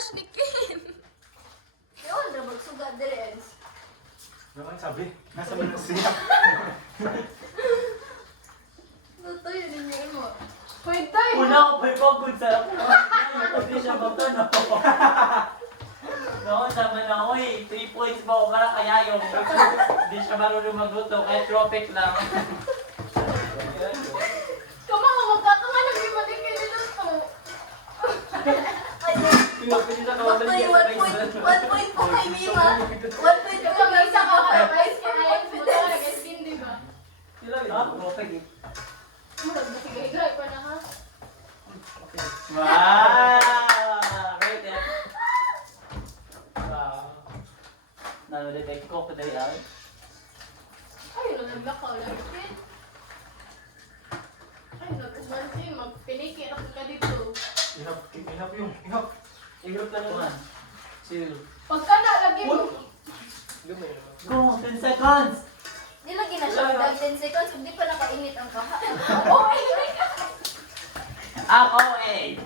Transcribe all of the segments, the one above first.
crush ni Ken. Yun, na magsugat din. Naman sabi, nasa man siya. Luto yun ninyo mo. Pwede tayo. Una ko pa'y pagod sa ako. Hindi siya magkano. Noon sa Manaoy, 3 points ba o para kaya yung hindi siya marunong magluto, kaya tropic lang. Kamang magkakangalang yung magiging niluto. Pwede sa One point po kay Mima. 1 point po kay Isa ka Mima. pa, guys, kaya ayaw mo ito, nag-skin, di ba? Ah, tropic eh. Murag, masigay-gay pa na ha. Wow! Right there. Wow. Nano-detect ko pa dahil ay. Ay, naglakaw lang ito. Ay, nag-usmansin, magpiniki ako ka dito. Ihap yung, ihap. I-group na naman. 2. Pagka nalagay mo, Go! 10 seconds! Nilagyan na siya mag 10 seconds, hindi pa nakainit ang kaha. oh, ay, Ako eh!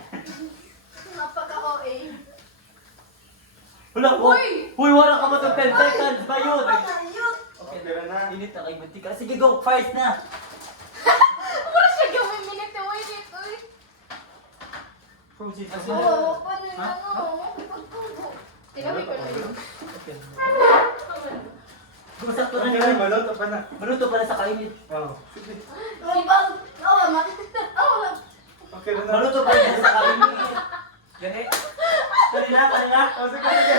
Napaka-OA. Wala ko! Uy! Uy, wala ka ba itong 10 seconds ba yun? Ayun! Okay, tira na. Init na kay Buntika. Sige, go! First na! mura siya gawin minute, wait, uy. Proceed. Oo, paano yung ano? Pagtubo. Tinawin ko na yun. Okay. Aman. Gumasakto na Okay, yun. maluto pa na. Maluto pala sa kainit. Oo. Sige. Ibang, makikita. Okay na na. Maluto pala sa kainit. Gahe. Kanina, kanina. Oh, sige, sige.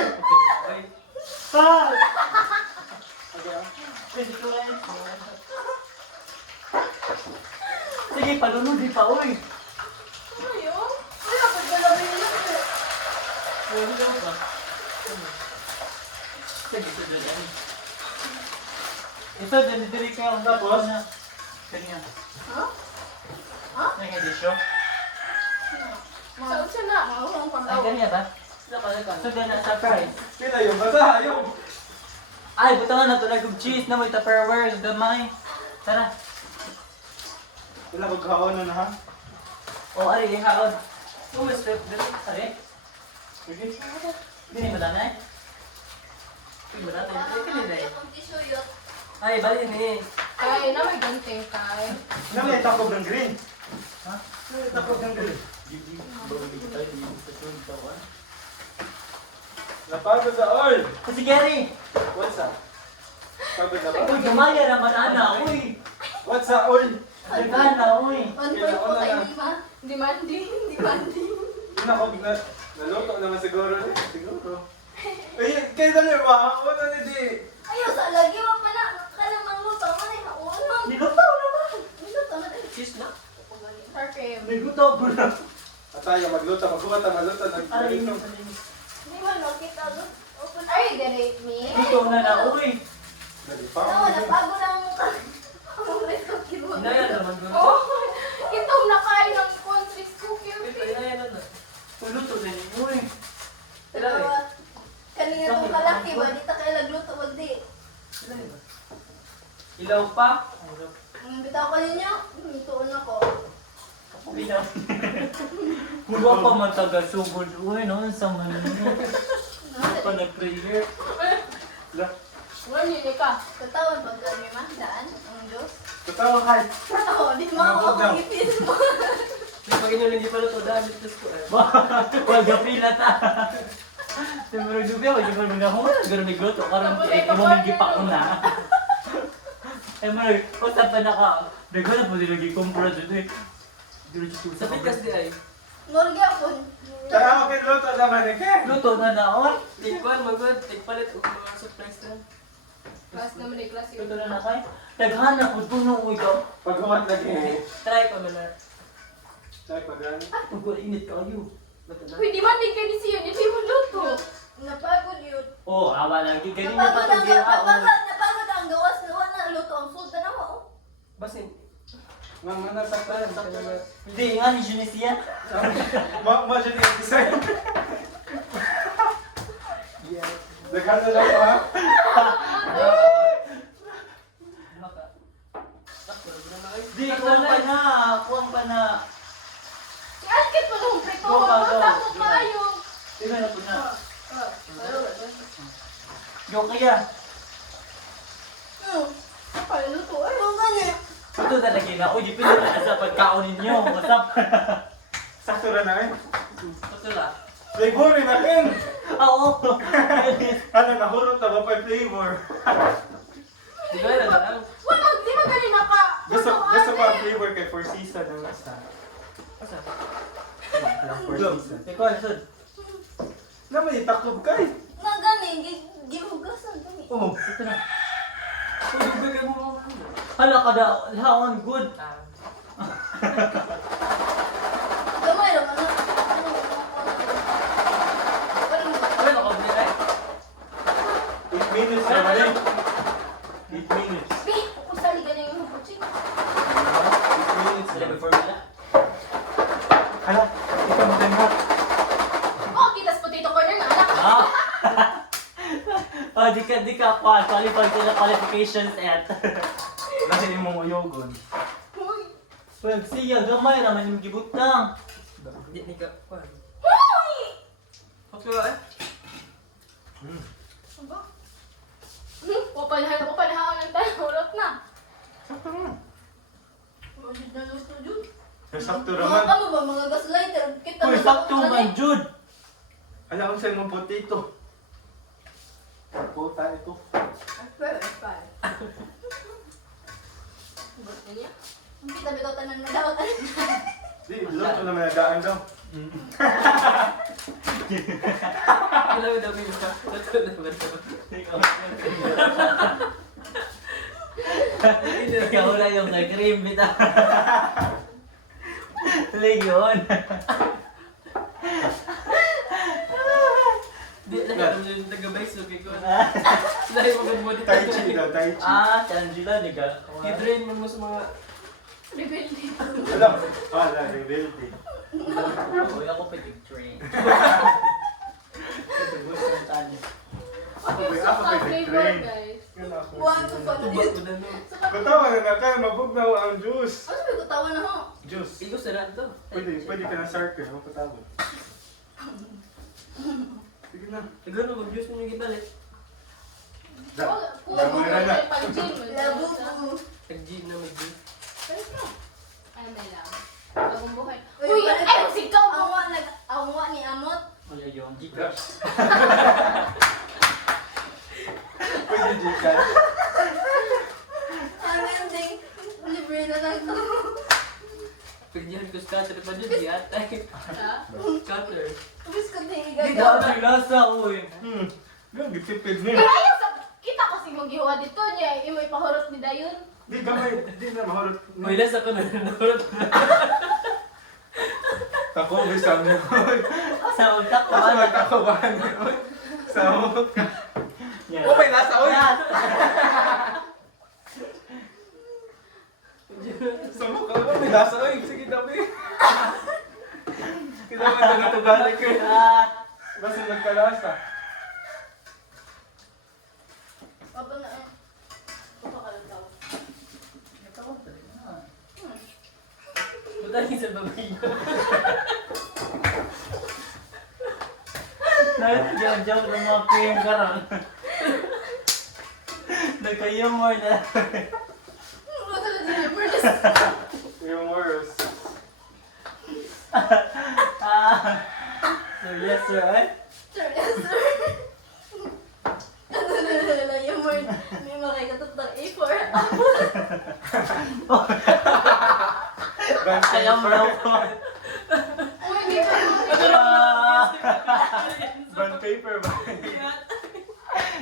Okay. Ah! Okay, ah. Sige, tuloy. Sige, palunod di pa, uy. Ano yun? Ay, kapag galawin yun. Uy, hindi ba? Sige, sige, sige. Ito, dali-dali kayo. Ang tapos na. Kanina. Ha? Ha? May edisyo. Saan siya na? Mahulong pang Ay, kanina ba? So, then, surprise. Pila yung basa, yung. Ay, butangan na ito. Nag cheese na may Tupperware. Gamay. Tara. Wala ko kaon na ha. O, ari, ihaon. Oh, step. Dali. Ari. Sige. Dini ba tanay? Dini ba tanay? Dini ba? Ang tisuyot. Ay, balik ni. Kaya na may ganting kay. Ano may takob ng green? Ha? Ano may takob ng green? Napagod sa oil. Kasi Gary. What's up? Pagod na ba? Uy, gamaya naman ana. Uy. What's up oil? Nagana, uy. 1 point po kay Mima. Demanding. Yun ako bigla. Naluto naman siguro. Siguro. Ay, kayo dali ba? Ano na di? Ayaw sa lagi mo pa na. Kalang mangluto mo na yung ulam. Nilutaw naman. Minuto na din. Cheese na. Sarkim. Nilutaw po na. At tayo magluto. Magkuha tayo magluto. Aray, Hindi mo nakita doon. Open. Are you gonna eat me? Luto na na, uy. Dali pa. Oo, napagod ang mukha. Ang resto kinuha. Inaya naman doon. Oh, itong nakain ng country's cookie. Inaya na na. Luto din, uy. Dalawa. Kanina itong kalaki ba? Di ta kayo nagluto, wag di. Ilaw pa. Bitaw ko ninyo. Tuon ako. Ilaw. Huwag pa man taga-sugod. Uy, noon sa manino. Pa nag-prayer. Wala nini ka. Katawan pag kami man, daan, ang Diyos. Totoo kahit. Oo, di mo ako ipin mo. Pag inulit di pa luto, dahil ito ko eh. Huwag gapila ta. Siyempre, dubi ako, hindi ko naman ako nagkaroon ng luto. Karoon, imumingi pa ko na. Eh, marag, usapan na ka. Nagano po din lagi kumpura dito eh. Sa pikas di ay. Norgi ako. Kaya ako kinluto naman eh. Kaya. Luto na naon. Tigpan, magod, tigpalit o mga surprise na. Class naman ay class yun. Luto na na kay. Naghanap ko puno ko ikaw. Paghumat lagi. Try pa man. Try pagani. Pag init kayo. Uy, di man din kayo ni siya. Hindi mo luto. Napagod yun. Oh, awa lagi. Ganyan na pa Napagod ang gawas na wala luto ang suda na mo. Basin. Mga nasaktan. Hindi, nga ni Junisia. Ma-siya niya design. Daghan na lang ha. Di, kuwang pa na. Kuwang pa na. Si Alkit mo nung prito. Go, go, go. Matapos kayo. Di ba na po na? Joke kaya. Paluto. Ay, kung ganyan. Ito talaga na. Uy, di pwede na sa pagkaon ninyo. What's up? Sakto na na eh. Patula. Flavor na kin. Oo. Ano, nahurot na ba pa yung flavor? Di ba na lang? Wala, di ba galing naka... Gusto pa ang flavor kay Four Seasons ng isa. Asa? Four Seasons. Ikaw, Sud. Naman itakob kay. Na ganing, gihugasan gani. Oh. Ito na. Uy, bigyan mo. Hala ka da. Laon, good. Ah. Gamay naman na. Ano ako din ay? 8 minutes na ba eh? 8 minutes. Usali ganing yung hukuchin. 8 minutes Sila na. before nila. Hala, ikaw mo din ha. Oh, kitas potato corner na anak. Ah. Oh, di ka qualify sila qualifications at. Kasi yung mong uyogon. Well, siya, gamay naman yung gibutang. Di ni ka. Patula eh. Wapalahaan ng tayo. Ulot na. Sakto na. Majud na luto jud. Sakto Mga naman. kamo ba mga gaslighter? Kita Uy, sakto man, Jude. Hala, kung sa'yo mong potato. Puta ito. Kita bitaw tanan na daw. Di, luto naman na daan daw. Alam mo daw yung ka. Patula ba ito? Ikaw na yung nag-cream, bita. Legion. Di, nakita mo yung taga-bike so kay ko. Dahil mag-body Tai Chi daw, Tai Chi. Ah, si Angela, nigga. I-drain mo sa mga... Rebelde. Alam, hala, rebelde. Uy, ako pitig train. Ito, gusto ng tanya. Ako So, pa flavor, nag-train. guys. Yun ako. One to Tubak five. ko na no. Batawa na na ka, mabugnaw ang juice. Ano sabi ko tawa na ho? Juice. Ikaw sarap to. Pwede ka na circle, ako patawag. Sige na. Siguro mag-juice mo yung gibalit. Da. Kung Tama na na. pag-gym. Labubo. Tag-gin na mag-juice. Ay, may lang. Bagong buhay. Uy, Uy, bakit- ay, sigaw mo. Awa ni Amot. Wala yung Gcash. Pwede Gcash. Ang ending. Libre na lang to. Pagdihan ko scatter pa dyan, di atay. Ha? Scatter. Ubus ko din Hindi igagawa. na lasa, uy. Yung gitipid Pero niya. ayaw sa... Kita kasi mong gihuwa dito niya. Yung may pahurot ni Dayon. Di gamay, di na mahurot. May lasa ko na nanurot. Tako, bisa mo. Sa utak ko, Kasi ano? magtakawan. Sa mukha. Yan. Oh, may lasa, oy! Yan. Sa mukha, oh, may lasa, oy! Sige, dami. Kailangan na natubalik ko. Ah. Basta nagkalasa. Papa na eh. Papa ka lang tawa. Putangin sa babae niya. Nag-joke ng mga cream karon. Nagka-humor na. Ano ka lang din yung Yung worst. Ah. So yes sir, eh? Sir, yes sir. Ano lang yung word. May makikatot ng A4. Kaya mo lang po. Uy, hindi ka Ah. Bond paper ba?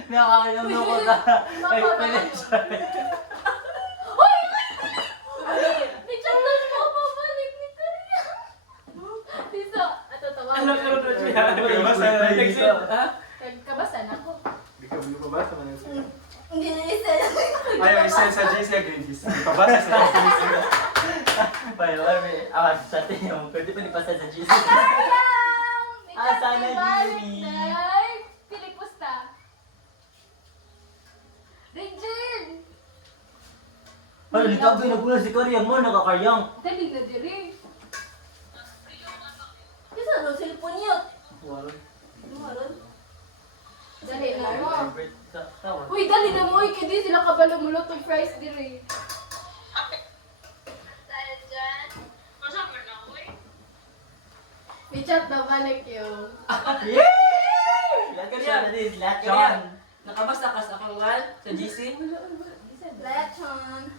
Nakakayam na ko na. Ay, finish. Uy! May chapter mo pabalik ni Karia. Piso, tatawa. Ano ka rin siya? Basta na dito. Ha? Kabasan ako. Hindi ka mabasa man yun. Hindi na isa. Ayaw, isa sa GC agad. Pabasa sa GC. By the way, sa tingin mo, pwede pa ni pasa sa GC. Sayang! Ah, sana Yuri. Pilipusta. Regine! Ay, litabi na pula si Korean mo, nakakaryang. Dali na diri. Isa no, cellphone niyo. Wala. Maron. Dali na mo. Favorite tower. Uy, dali na mo. Uy, kaya sila kabalo mo lutong fries diri. Pichat na balik yung. Lechon na din, lechon. Kaya, nakabasakas akong wal sa GC. Lechon.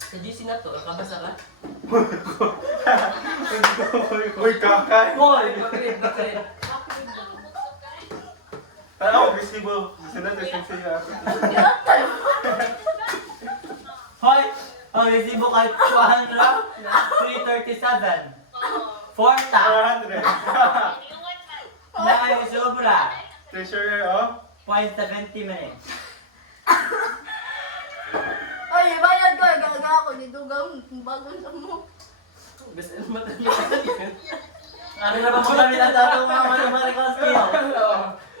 Sa GC na to, nakabasa ka? Uy, kakay! Boy! Bakit? Ako, visible. Gusto natin siya. Hoy! Ang resibo kay 337. 4,000. 400. Na kayo sobra. Treasurer, oh. 0.70 minutes. Ay, bayad ko. Gaga ako. Nidugang bagong sa mo. Basta ano matanya ka yan? Ano na ba kami na tatong mga mathematical skills?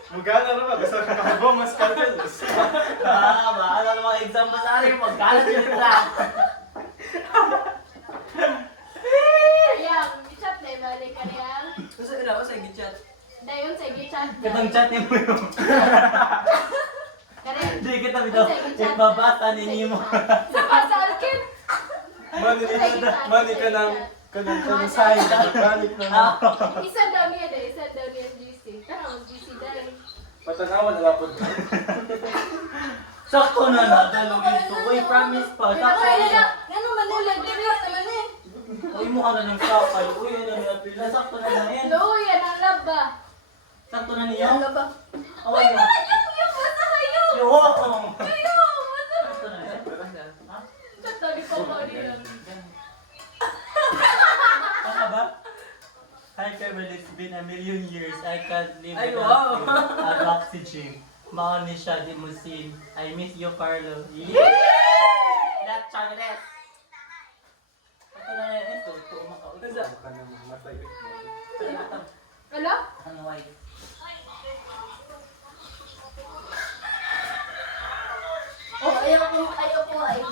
Magana na ba? Gusto ka nakagawa mas calculus. Ano na mga exam ba sa akin? Magkalat yun lang. Ayan, pichat na balik ka niya. Basta ila, sa gichat. Dayon sa gichat. Kitang chat niyo mo yung... Kare. Hindi kita bitaw. Ibabasa ninyo mo. Sa pasalkin. Mani ka ng side. Balik na. Isa daw niya dahil. Isa daw niya GC. Tara, GC dahil. Patanawan na lapod. Sakto na na. Dalawin ito. Uy, promise pa. Sakto na. Ano man nila? Diriwas naman eh. Uy, mukha na ng sakay. Uy, ano na pila. Sakto na na yan. Hello, yan ang laba. Sakto na niyo. Ano ba? Uy, Yung basta kayo! Yo! Sakto na yan. Ha? Tatabi ko ko niya. Ano ba? Hi Carmel, it's been a million years. I can't live Ay, without wow. you. At oxygen. Maon ni siya, di mo sin. I miss you, Carlo. That chocolate. Ito na yan. Ito, makaulit. Hello? Ano, why? Oh, ayaw ko ay.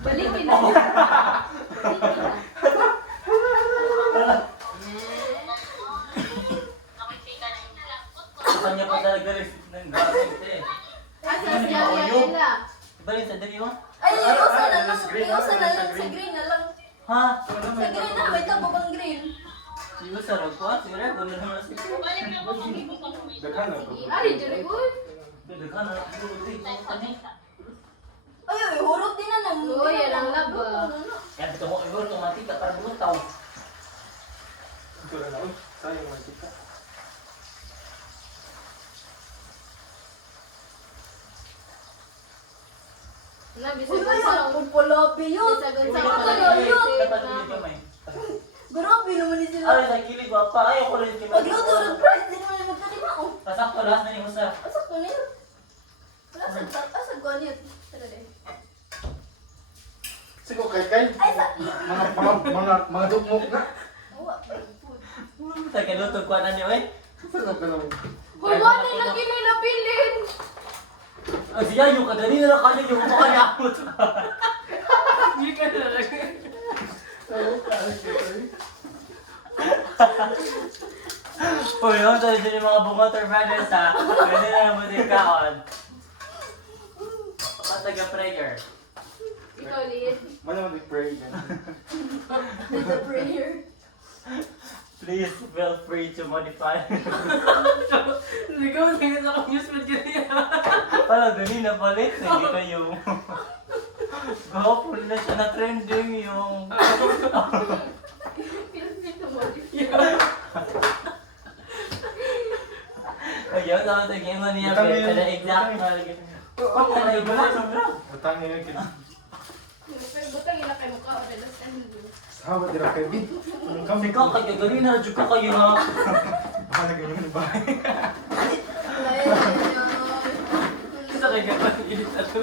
Balikin na. Balikin na. Sa kanya pa talaga ng gamit eh. Asa siya nila. Ibalin sa dali mo? Ay, iusa na lang. Iusa na lang. Sa green na lang. Ha? Sa green na. May tabo bang green? Siyo sa ragwa? Sige, gano'n naman na siya. Daghan na to. Ari, diri uy. Pwede ka na. Ay, hurot din na nang. Oo, yan ang laba. Yan, ito mo, iba, automatic ka para bumutaw. Ito na lang. Sayang mantika. Nabi Uy, sa ayaw. Ang palapi yun. Sa Dapat gunsa yun. Dapat hindi kamay. Grabe naman ni sila. Ay, sa kilig ba pa? Ay, ako rin kimay. Pagluto ng price, di naman yung magkalima ko. Pasakto, last na yung usa. Asak ko niyo. Asag ko niyo. Talaga. Sige, kay. Ay, sa... Mga dugmok na. Awa, food. Sa kalutog ko na niyo eh. Sarap ka naman. Hoy, wala lagi may napilin. Ay, siya yung kadali na lang kanya yung makanyakot. Hindi ka na lang. Uy, yung tayo din yung mga bumotor brothers ha. Pwede na naman din kaon. Pataga prayer. Ikaw, Liit. Malamang pray yan. With the prayer. Please feel free to modify. Ligaw, tingin sa akong news feed yun. Pala, dali na palit. Hindi kayo. Gahapon na siya na trending yung... Feel to modify. Ayaw, tapos naging mo niya. Kada exact na. Oh, ay, gano'n na. Butang niya yung Butang ina kay mukha. Relas ka hindi. Sahabat dira kay Bid. Kami ka, kaya gano'n na. Diyo ka kayo ha. Baka na ganyan yung bahay. Isa kay gano'n, init na to.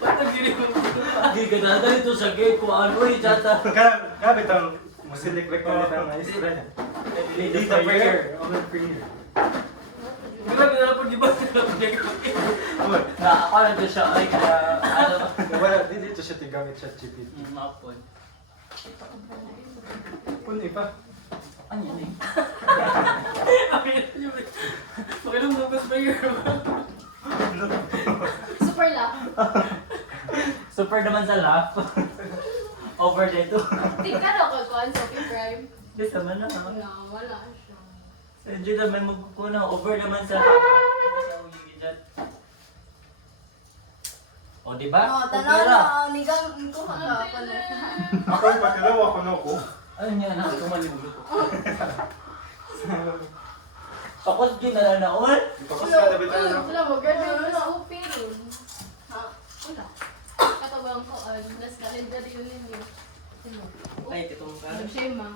Ba't nag-dilim mo dito? Hindi ka na dito sa gate ko. Ano eh, chata. Grabe itong musilik-lik na nito ng Israel. Lead the prayer. All the prayer. Grabe na lang di ba sila pinag-kapit? Na, ako na siya. Ay, kaya, ano. Wala, di dito siya tigamit siya GPT. Mapon. Pun ipa. Ano yan eh? Pakilang mo ba sa player ba? Super laugh. Super naman sa laugh. Over dito. Tingnan ako kung Sophie Prime. Di naman na. Wala, wala siya. Hindi naman magkukunan. Over naman sa laugh. O, diba? Oh, tanaw na, nigang ko ka pa na. Ako yung patilaw, ako na ako. Ano niya na? Tumalimulo ko. Pakos din na naon. Ipakos ka na bitan na. Wala mo, girl, may mga upi ron. Ha? Wala. Katabang ko, nas kalendar yun yun. Ay, kitong ka. Ano siya, ma?